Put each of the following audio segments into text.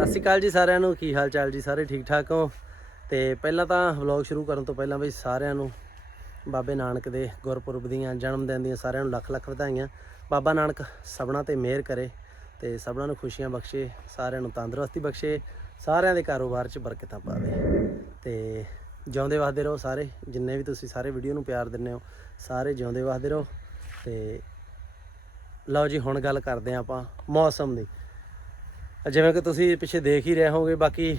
ਸਤਿ ਸ਼੍ਰੀ ਅਕਾਲ ਜੀ ਸਾਰਿਆਂ ਨੂੰ, ਕੀ ਹਾਲ ਚਾਲ ਜੀ? ਸਾਰੇ ਠੀਕ ਠਾਕ ਹੋ? ਤੇ ਪਹਿਲਾਂ ਤਾਂ ਵਲੌਗ ਸ਼ੁਰੂ ਕਰਨ ਤੋਂ ਪਹਿਲਾਂ ਬਈ ਸਾਰਿਆਂ ਨੂੰ ਬਾਬੇ ਨਾਨਕ ਦੇ ਗੁਰਪੁਰਬ ਦੀਆਂ, ਜਨਮ ਦਿਨ ਦੀਆਂ ਸਾਰਿਆਂ ਨੂੰ ਲੱਖ ਲੱਖ ਵਧਾਈਆਂ। ਬਾਬਾ ਨਾਨਕ ਸਭਨਾਂ ਤੇ ਮਿਹਰ ਕਰੇ ਤੇ ਸਭਨਾਂ ਨੂੰ ਖੁਸ਼ੀਆਂ ਬਖਸ਼ੇ, ਸਾਰਿਆਂ ਨੂੰ ਤੰਦਰੁਸਤੀ ਬਖਸ਼ੇ, ਸਾਰਿਆਂ ਦੇ ਕਾਰੋਬਾਰ 'ਚ ਬਰਕਤਾਂ ਪਾਵੇ। ਤੇ ਜਿਉਂਦੇ ਵਸਦੇ ਰਹੋ ਸਾਰੇ, ਜਿੰਨੇ ਵੀ ਤੁਸੀਂ ਸਾਰੇ ਵੀਡੀਓ ਨੂੰ ਪਿਆਰ ਦਿੰਦੇ ਹੋ, ਸਾਰੇ ਜਿਉਂਦੇ ਵਸਦੇ ਰਹੋ। ਤੇ ਲਓ ਜੀ, ਹੁਣ ਗੱਲ ਕਰਦੇ ਹਾਂ ਆਪਾਂ ਮੌਸਮ ਦੀ। ਜਿਵੇਂ ਕਿ ਤੁਸੀਂ ਪਿੱਛੇ ਦੇਖ ਹੀ ਰਹੇ ਹੋਗੇ ਬਾਕੀ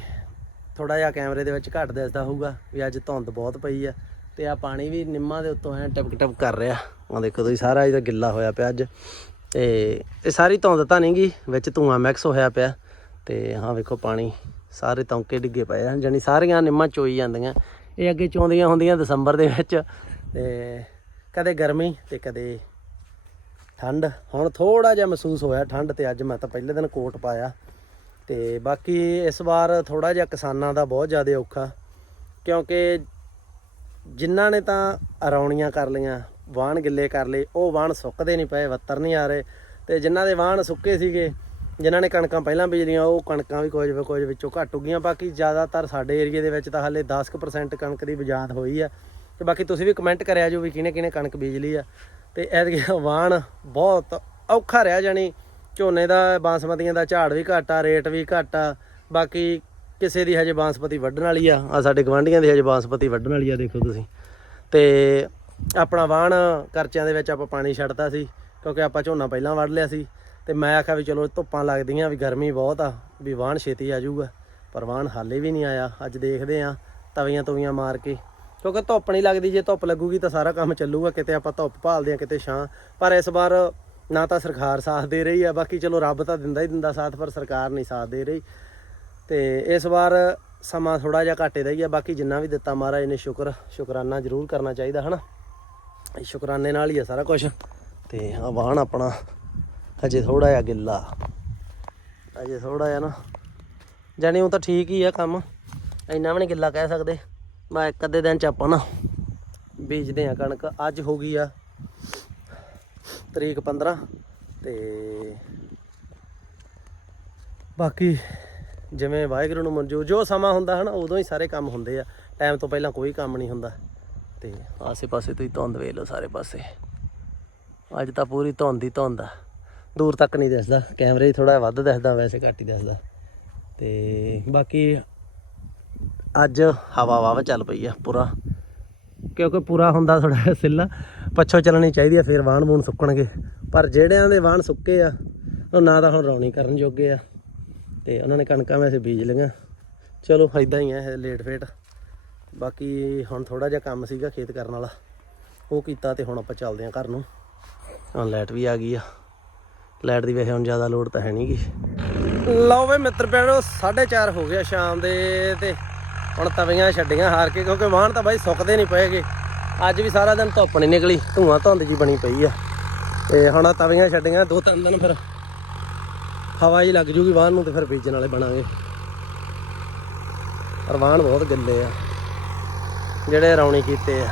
ਥੋੜਾ ਜਿਹਾ ਕੈਮਰੇ ਦੇ ਵਿੱਚ ਘੱਟ ਦਿਸਦਾ ਹੋਊਗਾ ਵੀ ਅੱਜ ਧੁੰਦ ਬਹੁਤ ਪਈ ਆ ਤੇ ਆ ਪਾਣੀ ਵੀ ਨਿੰਮਾਂ ਦੇ ਉੱਤੋਂ ਐ ਟਪਕ ਟਪ ਕਰ ਰਿਹਾ। ਆ ਦੇਖੋ ਤੁਸੀਂ ਸਾਰਾ ਇਹਦਾ ਗਿੱਲਾ ਹੋਇਆ ਪਿਆ ਅੱਜ। ਤੇ ਇਹ ਸਾਰੀ ਧੁੰਦ ਤਾਂ ਨਹੀਂ ਗੀ, ਵਿੱਚ ਧੂਆਂ ਮਿਕਸ ਹੋਇਆ ਪਿਆ। ਤੇ ਹਾਂ ਵੇਖੋ ਪਾਣੀ, ਸਾਰੇ ਤੌਂਕੇ ਡਿੱਗੇ ਪਏ ਆ ਜਾਨੀ ਸਾਰੀਆਂ ਨਿੰਮਾਂ ਚੋਈ ਜਾਂਦੀਆਂ। ਇਹ ਅੱਗੇ ਚੋਂਦੀਆਂ ਹੁੰਦੀਆਂ ਦਸੰਬਰ ਦੇ ਵਿੱਚ। ਤੇ ਕਦੇ ਗਰਮੀ ਤੇ ਕਦੇ ਠੰਡ। ਹੁਣ ਥੋੜਾ ਜਿਹਾ ਮਹਿਸੂਸ ਹੋਇਆ ਠੰਡ ਤੇ ਅੱਜ ਮੈਂ ਤਾਂ ਪਹਿਲੇ ਦਿਨ ਕੋਟ ਪਾਇਆ। ਤੇ ਬਾਕੀ ਇਸ ਵਾਰ ਥੋੜਾ ਜਿਹਾ ਕਿਸਾਨਾਂ ਦਾ ਬਹੁਤ ਜ਼ਿਆਦਾ ਔਖਾ, ਕਿਉਂਕਿ ਜਿਨ੍ਹਾਂ ਨੇ ਤਾਂ ਰੌਣੀਆਂ ਕਰ ਲਈਆਂ, ਵਾਹਣ ਗਿੱਲੇ ਕਰ ਲਏ, ਉਹ ਵਾਹਣ ਸੁੱਕਦੇ ਨਹੀਂ ਪਏ, ਵੱਤਰ ਨਹੀਂ ਆ ਰਹੇ ਤੇ ਜਿਨ੍ਹਾਂ ਦੇ ਵਾਹਣ ਸੁੱਕੇ ਸੀਗੇ, ਜਿਨ੍ਹਾਂ ਨੇ ਕਣਕਾਂ ਪਹਿਲਾਂ ਬੀਜਲੀਆਂ ਉਹ ਕਣਕਾਂ ਵੀ ਕੁਝ ਕੁਝ ਵਿੱਚੋਂ ਘੱਟ ਗਈਆਂ ਬਾਕੀ ਜ਼ਿਆਦਾਤਰ ਸਾਡੇ ਏਰੀਏ ਦੇ ਵਿੱਚ ਤਾਂ ਹਾਲੇ 10% ਕਣਕ ਦੀ ਬਜਾਤ ਹੋਈ ਆ ਤੇ ਬਾਕੀ ਤੁਸੀਂ ਵੀ ਕਮੈਂਟ ਕਰਿਆ ਜੋ ਵੀ ਕਿਹਨੇ ਕਿਹਨੇ ਕਣਕ ਬੀਜ ਲਈ ਆ ਤੇ ਐਤਕੀ ਵਾਹਣ ਬਹੁਤ ਔਖਾ ਰਿਹਾ ਜਾਣੀ ਝੋਨੇ ਦਾ, ਬਾਸਮਤੀਆਂ ਦਾ ਝਾੜ ਵੀ ਘੱਟ ਆ, ਰੇਟ ਵੀ ਘੱਟ ਆ। ਬਾਕੀ ਕਿਸੇ ਦੀ ਹਜੇ ਬਾਸਮਤੀ ਵੱਢਣ ਵਾਲੀ ਆ। ਆ ਸਾਡੇ ਗਵਾਂਢੀਆਂ ਦੀ ਹਜੇ ਬਾਸਮਤੀ ਵੱਢਣ ਵਾਲੀ ਆ, ਦੇਖੋ ਤੁਸੀਂ। ਤੇ ਆਪਣਾ ਵਾਹਣ ਕਰਚਿਆਂ ਦੇ ਵਿੱਚ ਆਪਾਂ ਪਾਣੀ ਛੱਡਤਾ ਸੀ, ਕਿਉਂਕਿ ਆਪਾਂ ਝੋਨਾ ਪਹਿਲਾਂ ਵੱਢ ਲਿਆ ਸੀ। ਤੇ ਮੈਂ ਆਖਿਆ ਵੀ ਚਲੋ ਧੁੱਪਾਂ ਲੱਗਦੀਆਂ ਵੀ ਗਰਮੀ ਬਹੁਤ ਆ, ਵੀ ਵਾਹਣ ਛੇਤੀ ਆ ਜਾਊਗਾ। ਪਰ ਵਾਹਣ ਹਾਲੇ ਵੀ ਨਹੀਂ ਆਇਆ। ਅੱਜ ਦੇਖਦੇ ਆ, ਤਵੀਆਂ ਤਵੀਆਂ ਮਾਰ ਕੇ। ਕਿਉਂਕਿ ਧੁੱਪ ਨਹੀਂ ਲੱਗਦੀ, ਜੇ ਧੁੱਪ ਲੱਗੂਗੀ ਤਾਂ ਸਾਰਾ ਕੰਮ ਚੱਲੂਗਾ। ਕਿਤੇ ਆਪਾਂ ਧੁੱਪ ਭਾਲਦੇ ਆ, ਕਿਤੇ ਛਾਂ। ਪਰ ਇਸ ਵਾਰ ਨਾ ਤਾਂ ਸਰਕਾਰ ਸਾਥ ਦੇ ਰਹੀ ਆ, ਬਾਕੀ ਚਲੋ ਰੱਬ ਤਾਂ ਦਿੰਦਾ ਹੀ ਦਿੰਦਾ, ਸਾਥ ਪਰ ਸਰਕਾਰ ਨਹੀਂ ਸਾਥ ਦੇ ਰਹੀ। ਤੇ ਇਸ ਵਾਰ ਸਮਾਂ ਥੋੜਾ ਜਿਹਾ ਘਾਟੇ ਦਾ ਹੀ ਆ, ਬਾਕੀ ਜਿੰਨਾ ਵੀ ਦਿੱਤਾ ਮਹਾਰਾਜ ਨੇ ਸ਼ੁਕਰ, ਸ਼ੁਕਰਾਨਾ ਜ਼ਰੂਰ ਕਰਨਾ ਚਾਹੀਦਾ, ਹਨਾ? ਇਹ ਸ਼ੁਕਰਾਨੇ ਨਾਲ ਹੀ ਆ ਸਾਰਾ ਕੁਝ ਤੇ ਆ ਵਾਹਣ ਆਪਣਾ ਹਜੇ ਥੋੜਾ ਜਿਹਾ ਗਿੱਲਾ। ਅਜੇ ਥੋੜਾ ਜਿਹਾ ਨਾ। ਜਾਣੀ ਉਹ ਤਾਂ ਠੀਕ ਹੀ ਆ ਕੰਮ। ਇੰਨਾ ਵੀ ਨਹੀਂ ਗਿੱਲਾ ਕਹਿ ਸਕਦੇ। ਮੈਂ ਇੱਕ ਅੱਧੇ ਦਿਨ ਚ ਆਪਾਂ ਨਾ ਬੀਜਦੇ ਆ ਕਣਕ। ਅੱਜ ਹੋ ਗਈ ਆ ਤਰੀਕ 15 ਤੇ ਬਾਕੀ ਜਿਵੇਂ ਵਾਹਿਗੁਰੂ ਨੂੰ ਮਨਜ਼ੂਰ ਜੋ ਸਮਾਂ ਹੁੰਦਾ ਹੈ ਨਾ ਉਦੋਂ ਹੀ ਸਾਰੇ ਕੰਮ ਹੁੰਦੇ ਆ। ਟਾਈਮ ਤੋਂ ਪਹਿਲਾਂ ਕੋਈ ਕੰਮ ਨਹੀਂ ਹੁੰਦਾ। ਤੇ ਆਸੇ-ਪਾਸੇ ਤੁਸੀਂ ਧੁੰਦ ਵੇਖ ਲਓ ਸਾਰੇ ਪਾਸੇ। ਅੱਜ ਤਾਂ ਪੂਰੀ ਧੁੰਦ ਹੀ ਧੁੰਦ ਆ। ਦੂਰ ਤੱਕ ਨਹੀਂ ਦਿਸਦਾ। ਕੈਮਰੇ 'ਚ ਥੋੜਾ ਵੱਧ ਦਿਸਦਾ, ਵੈਸੇ ਘੱਟ ਹੀ ਦਿਸਦਾ। ਤੇ ਬਾਕੀ ਅੱਜ ਹਵਾ ਵਾਵਾ ਚੱਲ ਪਈ ਆ, ਪੂਰਾ। ਕਿਉਂਕਿ ਪੂਰਾ ਹੁੰਦਾ ਥੋੜਾ ਸਿੱਲਾ। ਪੱਛੋਂ ਚੱਲਣੀ ਚਾਹੀਦੀ ਆ, ਫਿਰ ਵਾਹਣ ਬੂਣ ਸੁੱਕਣਗੇ। ਪਰ ਜਿਹੜਿਆਂ ਦੇ ਵਾਹਣ ਸੁੱਕੇ ਆ, ਉਹ ਨਾ ਤਾਂ ਹੁਣ ਰੌਣੀ ਕਰਨ ਜੋਗੇ ਆ। ਤੇ ਉਹਨਾਂ ਨੇ ਕਣਕਾਂ ਵੈਸੇ ਬੀਜ ਲਈਆਂ। ਚਲੋ ਫਾਇਦਾ ਹੀ ਆ ਇਹ ਲੇਟ ਫੇਟ ਬਾਕੀ ਹੁਣ ਥੋੜਾ ਜਿਹਾ ਕੰਮ ਸੀਗਾ ਖੇਤ ਕਰਨ ਵਾਲਾ। ਉਹ ਕੀਤਾ ਤੇ ਹੁਣ ਆਪਾਂ ਚੱਲਦੇ ਆਂ ਘਰ ਨੂੰ। ਹੁਣ ਲਾਈਟ ਵੀ ਆ ਗਈ ਆ। ਲਾਈਟ ਦੀ ਵੈਸੇ ਹੁਣ ਜ਼ਿਆਦਾ ਲੋੜ ਤਾਂ ਹੈ ਨਹੀਂਗੀ। ਲਓ ਵੇ ਮਿੱਤਰ ਭੈਣੋ 4:30 ਹੋ ਗਿਆ ਸ਼ਾਮ ਦੇ ਤੇ ਹੁਣ ਤਵੀਆਂ ਛੱਡੀਆਂ ਹਾਰ ਕੇ, ਕਿਉਂਕਿ ਵਾਹਣ ਤਾਂ ਬਾਈ ਸੁੱਕਦੇ ਨਹੀਂ ਪਏਗੇ। ਅੱਜ ਵੀ ਸਾਰਾ ਦਿਨ ਧੁੱਪ ਨਹੀਂ ਨਿਕਲੀ, ਧੂਆਂ ਧੁੰਦ ਜੀ ਬਣੀ ਪਈ ਆ। ਤੇ ਹੁਣ ਤਵੀਆਂ ਛੱਡੀਆਂ, ਦੋ ਤਿੰਨ ਦਿਨ ਫਿਰ ਹਵਾ ਹੀ ਲੱਗ ਜੂਗੀ ਵਾਹਣ ਨੂੰ ਤੇ ਫਿਰ ਬੀਜਣ ਵਾਲੇ ਬਣਾਂਗੇ। ਪਰ ਵਾਹਣ ਬਹੁਤ ਗੱਲੇ ਆ, ਜਿਹੜੇ ਰੌਣੀ ਕੀਤੇ ਆ।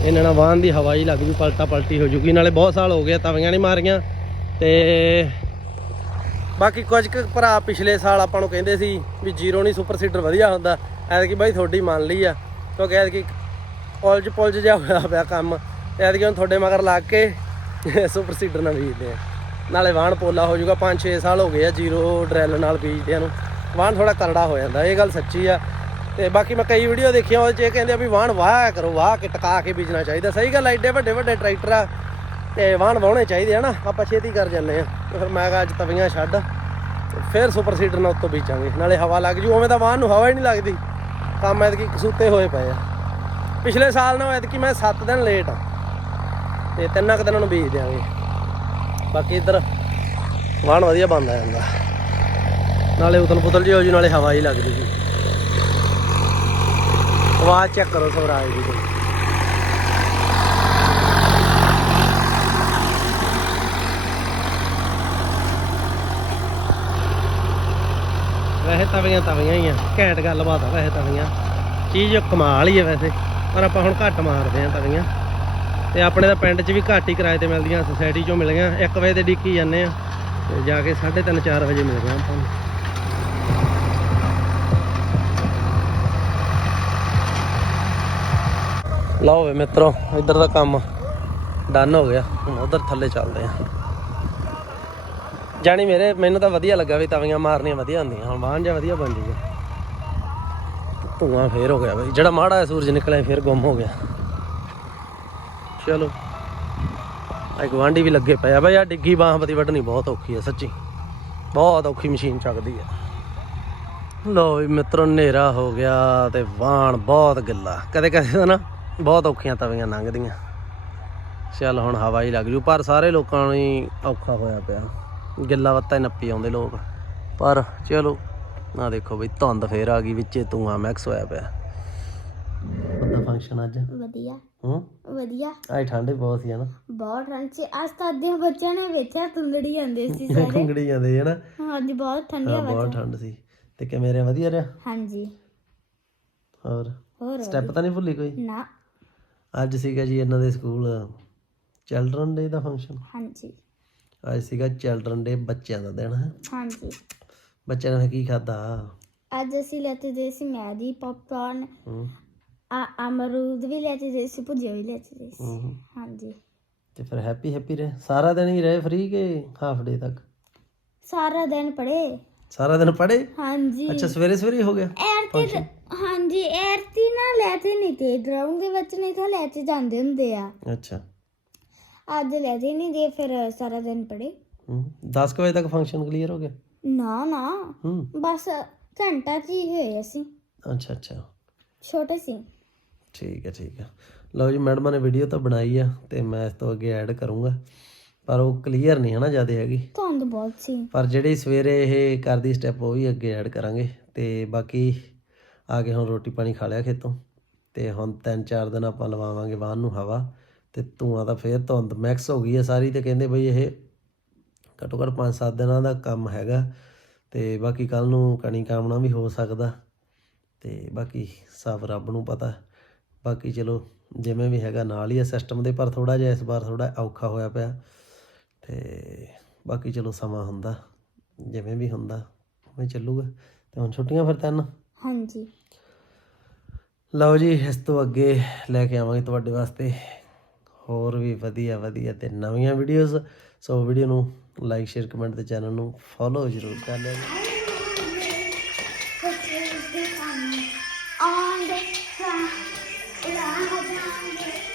ਇਹਨਾਂ ਨਾਲ ਵਾਹਨ ਦੀ ਹਵਾ ਹੀ ਲੱਗ ਜੂ, ਪਲਟਾ ਪਲਟੀ ਹੋ ਜੂਗੀ, ਨਾਲੇ ਬਹੁਤ ਸਾਲ ਹੋ ਗਏ ਤਵੀਆਂ ਨਹੀਂ ਮਾਰੀਆਂ। ਤੇ ਬਾਕੀ ਕੁਝ ਕੁ ਭਰਾ ਪਿਛਲੇ ਸਾਲ ਆਪਾਂ ਨੂੰ ਕਹਿੰਦੇ ਸੀ ਵੀ ਜ਼ੀਰੋ ਨਹੀਂ ਸੁਪਰ ਸੀਡਰ ਵਧੀਆ ਹੁੰਦਾ ਐਤਕੀ ਬਾਈ ਤੁਹਾਡੀ ਮੰਨ ਲਈ ਆ ਕਿਉਂਕਿ ਐਤਕੀ ਪੁਲਜ ਪੁਲਜ ਜਿਹਾ ਹੋਇਆ ਪਿਆ ਕੰਮ ਐਤਕੀ ਹੁਣ ਤੁਹਾਡੇ ਮਗਰ ਲੱਗ ਕੇ ਸੁਪਰ ਸੀਡਰ ਨਾਲ ਬੀਜਦੇ ਆ। ਨਾਲੇ ਵਾਹਣ ਪੋਲਾ ਹੋ ਜਾਊਗਾ 5-6 ਸਾਲ ਹੋ ਗਏ ਆ ਜ਼ੀਰੋ ਡਰੈਲ ਨਾਲ ਬੀਜਦਿਆਂ ਨੂੰ। ਵਾਹਣ ਥੋੜਾ ਕਰੜਾ ਹੋ ਜਾਂਦਾ ਇਹ ਗੱਲ ਸੱਚੀ ਆ। ਤੇ ਬਾਕੀ ਮੈਂ ਕਈ ਵੀਡੀਓ ਦੇਖੀਆਂ ਉਹਦੇ 'ਚ ਇਹ ਕਹਿੰਦੇ ਆ ਵੀ ਵਾਹਣ ਵਾਹ ਕਰੋ ਵਾਹ ਕੇ ਟਕਾ ਕੇ ਬੀਜਣਾ ਚਾਹੀਦਾ। ਸਹੀ ਗੱਲ ਆ, ਐਡੇ ਵੱਡੇ ਵੱਡੇ ਟਰੈਕਟਰ ਆ ਤੇ ਵਾਹਣ ਵਾਹੁਣੇ ਚਾਹੀਦੇ ਆ ਨਾ ਆਪਾਂ ਛੇਤੀ ਕਰ ਜਾਂਦੇ ਆ। ਤੇ ਫਿਰ ਮੈਂ ਕਿਹਾ ਅੱਜ ਤਵੀਆਂ ਛੱਡ। ਫਿਰ ਸੁਪਰ ਸੀਡਰ ਨਾਲ ਉੱਤੋਂ ਬੀਜਾਂਗੇ। ਨਾਲੇ ਹਵਾ ਲੱਗ ਜੂ, ਉਵੇਂ ਤਾਂ ਵਾਹਨ ਨੂੰ ਹਵਾ ਹੀ ਨਹੀਂ ਲੱਗਦੀ। ਕੰਮ ਐਤਕੀ ਕਸੂਤੇ ਹੋਏ ਪਏ ਆ। ਪਿਛਲੇ ਸਾਲ ਨਾਲ ਐਤਕੀ ਮੈਂ 7 ਦਿਨ ਲੇਟ ਆ। ਤੇ ਤਿੰਨਾਂ ਕੁ ਦਿਨਾਂ ਨੂੰ ਬੀਜ ਦਿਆਂਗੇ। ਬਾਕੀ ਇੱਧਰ ਵਾਹਨ ਵਧੀਆ ਬੰਦ ਜਾਂਦਾ। ਨਾਲੇ ਉਤਲ ਪੁਤਲ ਜੀ ਹੋ ਜੂ, ਨਾਲੇ ਹਵਾ ਹੀ ਲੱਗ ਜੂਗੀ ਆਵਾਜ਼ ਚੈੱਕ ਕਰੋ ਸਵਰਾਜ ਦੀ। ਵੈਸੇ ਤਵੀਆਂ ਤਵੀਆਂ ਹੀ ਆ, ਘੈਂਟ ਗੱਲਬਾਤ ਆ ਵੈਸੇ ਤਵੀਆਂ। ਚੀਜ਼ ਕਮਾਲ ਹੀ ਆ ਵੈਸੇ, ਪਰ ਆਪਾਂ ਹੁਣ ਘੱਟ ਮਾਰਦੇ ਆ ਤਵੀਆਂ। ਤੇ ਆਪਣੇ ਦਾ ਪਿੰਡ 'ਚ ਵੀ ਘੱਟ ਹੀ ਕਿਰਾਏ ਤੇ ਮਿਲਦੀਆਂ ਸੁਸਾਇਟੀ 'ਚੋਂ ਮਿਲ ਗਈਆਂ 1 ਵਜੇ ਤੇ ਡਿੱਕੀ ਜਾਂਦੇ ਆ, ਤੇ ਜਾ ਕੇ 3:30 4 ਵਜੇ ਮਿਲ ਗਈਆਂ ਆਪਾਂ ਨੂੰ। ਲਓ ਵੇ ਮਿੱਤਰੋ, ਇੱਧਰ ਦਾ ਕੰਮ ਡਨ ਹੋ ਗਿਆ। ਹੁਣ ਉਧਰ ਥੱਲੇ ਚੱਲਦੇ ਆ। ਜਾਣੀ ਮੇਰੇ, ਮੈਨੂੰ ਤਾਂ ਵਧੀਆ ਲੱਗਾ ਵੀ ਤਵੀਆਂ ਮਾਰਨੀਆਂ ਵਧੀਆ ਹੁੰਦੀਆਂ, ਹੁਣ ਵਾਹਨ ਜਿਹਾ ਵਧੀਆ ਬਣ ਜੂਗਾ ਧੂਆਂ ਫੇਰ ਹੋ ਗਿਆ ਬਈ, ਜਿਹੜਾ ਮਾੜਾ ਜਿਹਾ ਸੂਰਜ ਨਿਕਲਿਆ ਫੇਰ ਗੁੰਮ ਹੋ ਗਿਆ। ਚਲੋ ਆ ਗਵਾਂਢੀ ਵੀ ਲੱਗੇ ਪਏ ਆ। ਬਈ ਆ ਡਿੱਗੀ ਬਾਂਹਪਤੀ ਵੱਢਣੀ ਬਹੁਤ ਔਖੀ ਹੈ ਸੱਚੀ। ਬਹੁਤ ਔਖੀ ਮਸ਼ੀਨ ਚੱਕਦੀ ਹੈ ਲੋ ਵੀ ਮਿੱਤਰੋ, ਹਨੇਰਾ ਹੋ ਗਿਆ ਤੇ ਵਾਣ ਬਹੁਤ ਗਿੱਲਾ। ਕਦੇ ਕਦੇ ਨਾ ਬਹੁਤ ਔਖੀਆਂ ਤਵੀਆਂ ਲੰਘਦੀਆਂ। ਚੱਲ ਹੁਣ ਹਵਾ ਹੀ ਲੱਗ ਜੂ, ਪਰ ਸਾਰੇ ਲੋਕਾਂ ਨੂੰ ਹੀ ਔਖਾ ਹੋਇਆ ਪਿਆ। ਗਿੱਲਾ ਵੱਤਾ ਹੀ ਨੱਪੀ ਆਉਂਦੇ ਲੋਕ। ਪਰ ਚਲੋ ਆ ਦੇਖੋ ਬਈ ਧੁੰਦ ਫੇਰ ਆ ਗਈ ਵਿੱਚੇ ਧੂਆਂ ਮੈਕਸ ਹੋਇਆ ਪਿਆ। ਬੰਦਾ ਫੰਕਸ਼ਨ ਅੱਜ? ਵਧੀਆ। ਹੂੰ? ਵਧੀਆ। ਅੱਜ ਠੰਡ ਬਹੁਤ ਸੀ ਹਨਾ? ਬਹੁਤ ਠੰਡ ਸੀ। ਅੱਜ ਤਾਂ ਅੱਧੇ ਬੱਚਿਆਂ ਨੇ ਵੇਖਿਆ ਤੁੰਗੜੀ ਜਾਂਦੇ ਸੀ ਸਾਰੇ। ਖੁੰਗੜੀ ਜਾਂਦੇ ਹਨਾ? ਹਾਂਜੀ ਬਹੁਤ ਠੰਡੀ ਹਾਂ ਹਵਾ ਬਹੁਤ ਠੰਡ ਸੀ। ਤੇ ਕਿਵੇਂ ਰਿਹਾ? ਵਧੀਆ ਰਿਹਾ? ਹਾਂਜੀ। ਹੋਰ? ਹੋਰ ਸਟੈਪ ਤਾਂ ਨਹੀਂ ਭੁੱਲੀ ਕੋਈ? ਨਾ। ਅੱਜ ਸੀਗਾ ਜੀ ਇਹਨਾਂ ਦੇ ਸਕੂਲ ਚਿਲਡਰਨ ਡੇ ਦਾ ਫੰਕਸ਼ਨ ਹਾਂਜੀ। ਅੱਜ ਸੀਗਾ ਚਿਲਡਰਨ ਡੇ ਬੱਚਿਆਂ ਦਾ ਦਿਨ ਹੈ। ਹਾਂਜੀ। ਬੱਚਿਆਂ ਨੇ ਕੀ ਖਾਦਾ ਅੱਜ ਅਸੀਂ ਲੈਤੇ ਦੇ ਸੀ ਮੈਗੀ ਪੌਪਕਾਰਨ ਹੂੰ। ਆ ਅਮਰੂਦ ਵੀ ਲੈਤੇ ਦੇ ਸੀ ਭੁਜੀਆ ਵੀ ਲੈਤੇ ਦੇ ਸੀ। ਹੂੰ ਹਾਂਜੀ। ਤੇ ਫਿਰ ਹੈਪੀ ਹੈਪੀ ਰਹੇ। ਸਾਰਾ ਦਿਨ ਹੀ ਰਹੇ ਫ੍ਰੀ ਕੇ ਹਾਫ ਡੇ ਤੱਕ? ਸਾਰਾ ਦਿਨ ਪੜੇ ਸਾਰਾ ਦਿਨ ਪੜੇ ਹਾਂਜੀ। ਅੱਛਾ ਸਵੇਰੇ ਸਵੇਰੇ ਹੀ ਹੋ ਗਿਆ ਹਾਂਜੀ ਐਰ ਤੇ ਨਾ ਲੈਤੇ ਨਹੀਂ ਤੇ ਦੇ ਵਿੱਚ ਨਹੀਂ ਤਾਂ ਲੈਤੇ ਜਾਂਦੇ ਹੁੰਦੇ ਆ। ਅੱਛਾ। ਅੱਜ ਲੈਤੇ ਨਹੀਂ ਗਏ ਫਿਰ ਸਾਰਾ ਦਿਨ ਪੜੇ। ਹੂੰ 10 ਕੁ ਵਜੇ ਤੱਕ ਫੰਕਸ਼ਨ ਕਲੀਅਰ ਹੋ ਗਿਆ? ਨਾ ਨਾ। ਹੂੰ। ਬਸ ਘੰਟਾ ਕੀ ਹੋਏ ਅਸੀਂ। ਅੱਛਾ ਅੱਛਾ। ਛੋਟੇ ਸੀ। ਠੀਕ ਹੈ ਠੀਕ ਹੈ। ਲਓ ਜੀ ਮੈਡਮਾਂ ਨੇ ਵੀਡੀਓ ਤਾਂ ਬਣਾਈ ਆ ਤੇ ਮੈਂ ਇਸ ਤੋਂ ਅੱਗੇ ਐਡ ਕਰੂੰਗਾ। ਪਰ ਉਹ ਕਲੀਅਰ ਨਹੀਂ ਹੈ ਨਾ ਜ਼ਿਆਦਾ ਹੈਗੀ। ਧੁੰਦ ਬਹੁਤ ਸੀ। ਪਰ ਜਿਹੜੀ ਸਵੇਰੇ ਇਹ ਕਰਦੀ ਸਟੈਪ ਉਹ ਵੀ ਅੱਗੇ ਐਡ ਕਰਾਂਗੇ ਤੇ ਬਾਕੀ ਆ ਕੇ ਹੁਣ ਰੋਟੀ ਪਾਣੀ ਖਾ ਲਿਆ ਖੇਤੋਂ। ਤੇ ਹੁਣ ਤਿੰਨ ਚਾਰ ਦਿਨ ਆਪਾਂ ਲਵਾਵਾਂਗੇ ਵਾਹਨ ਨੂੰ ਹਵਾ। ਤੇ ਧੂਆਂ ਤਾਂ ਫੇਰ ਧੁੰਦ ਮੈਕਸ ਹੋ ਗਈ ਹੈ ਸਾਰੀ ਤੇ ਕਹਿੰਦੇ ਬਈ ਇਹ ਘੱਟੋ ਘੱਟ 5-7 ਦਿਨਾਂ ਦਾ ਕੰਮ ਹੈਗਾ ਤੇ ਬਾਕੀ ਕੱਲ ਨੂੰ ਕਣੀ ਕਾਮਣਾ ਵੀ ਹੋ ਸਕਦਾ ਤੇ ਬਾਕੀ ਸਭ ਰੱਬ ਨੂੰ ਪਤਾ। ਬਾਕੀ ਚਲੋ ਜਿਵੇਂ ਵੀ ਹੈਗਾ ਨਾਲ ਹੀ ਆ ਸਿਸਟਮ ਦੇ ਪਰ ਥੋੜਾ ਜਿਹਾ ਇਸ ਵਾਰ ਥੋੜਾ ਔਖਾ ਹੋਇਆ ਪਿਆ ਤੇ ਬਾਕੀ ਚਲੋ ਸਮਾਂ ਹੁੰਦਾ ਜਿਵੇਂ ਵੀ ਹੁੰਦਾ ਉਵੇਂ ਚੱਲੂਗਾ ਤੇ ਹੁਣ ਛੁੱਟੀਆਂ ਫਿਰ ਤਿੰਨ? ਹਾਂਜੀ। ਲਓ ਜੀ ਇਸ ਤੋਂ ਅੱਗੇ ਲੈ ਕੇ ਆਵਾਂਗੇ ਤੁਹਾਡੇ ਵਾਸਤੇ ਹੋਰ ਵੀ ਵਧੀਆ ਵਧੀਆ ਤੇ ਨਵੀਆਂ ਵੀਡੀਓਜ਼ ਸੋ ਵੀਡੀਓ ਨੂੰ ਲਾਈਕ ਸ਼ੇਅਰ ਕਮੈਂਟ ਤੇ ਚੈਨਲ ਨੂੰ ਫੋਲੋ ਜ਼ਰੂਰ ਕਰ ਲਿਆ On the ਹੁਣ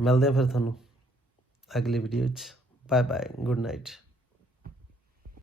ਮਿਲਦੇ ਆ ਫਿਰ ਤੁਹਾਨੂੰ ਅਗਲੀ ਵੀਡੀਓ 'ਚ ਬਾਏ ਬਾਏ ਗੁੱਡ ਨਾਈਟ